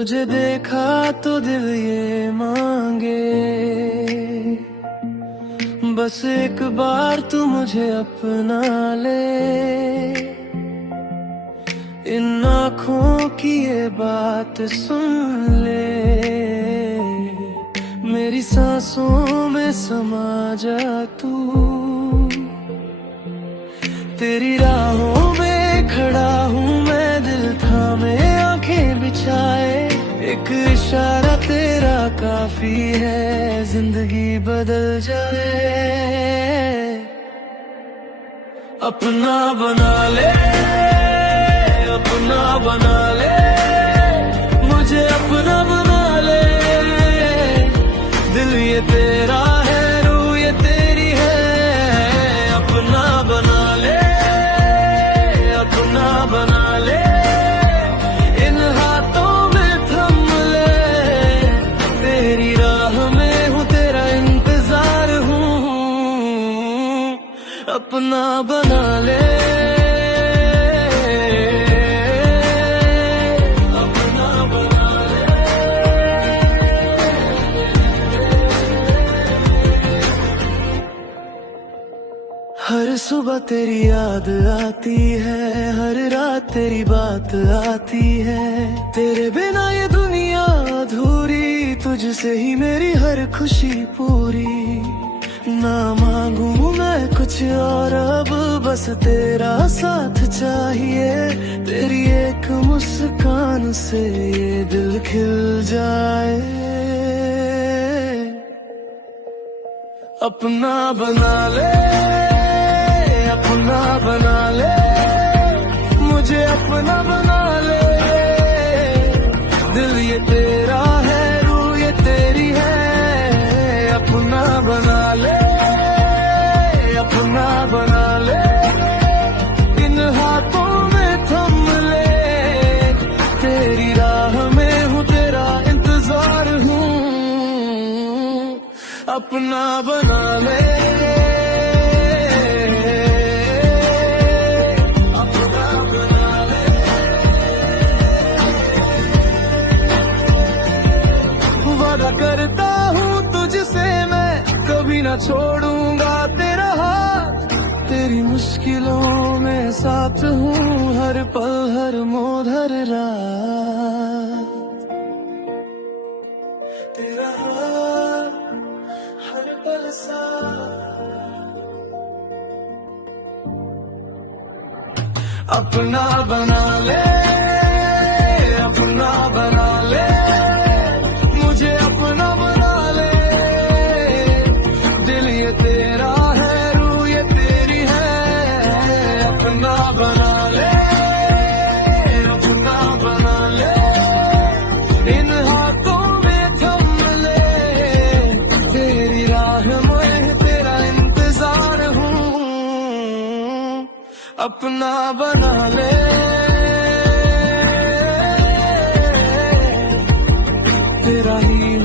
तुझे देखा तो दिल ये मांगे, बस एक बार तू मुझे अपना ले। इन आँखों की ये बात सुन ले, मेरी सांसों में समा जा तू। तेरी राहों में खड़ा हूँ मैं, दिल थामे आंखें बिछाए। एक इशारा तेरा काफी है, जिंदगी बदल जाए। अपना बना ले, अपना बना ले, मुझे अपना बना ले। दिल ये तेरा है, रूह ये तेरी है। अपना बना ले, अपना बना ले, इन हाथों में थम ले। तेरी राह में हूँ, तेरा इंतजार हूँ। अपना बना ले, हर सुबह तेरी याद आती है, हर रात तेरी बात आती है। तेरे बिना ये दुनिया अधूरी, तुझसे ही मेरी हर खुशी पूरी। ना मांगू मैं कुछ और अब, बस तेरा साथ चाहिए। तेरी एक मुस्कान से ये दिल खिल जाए। अपना बना ले, अपना बना ले, मुझे अपना बना ले। दिल ये तेरा है, रूह ये तेरी है। अपना बना ले, अपना बना ले, इन हाथों में थम ले। तेरी राह में हूँ, तेरा इंतजार हूँ। अपना बना ले, करता हूँ तुझसे मैं, कभी ना छोड़ूंगा तेरा हाथ। तेरी मुश्किलों में साथ हूँ, हर पल हर मोड़ हर रात। तेरा हाथ हर पल साथ। अपना बना ले, अपना बना ले, मुझे अपना बना ले। दिल ये तेरा है, रूह ये तेरी है। अपना बना ले, अपना बना ले, इन हाथों में थम ले। तेरी राह में तेरा इंतजार हूँ। अपना बना ले, तेरा ही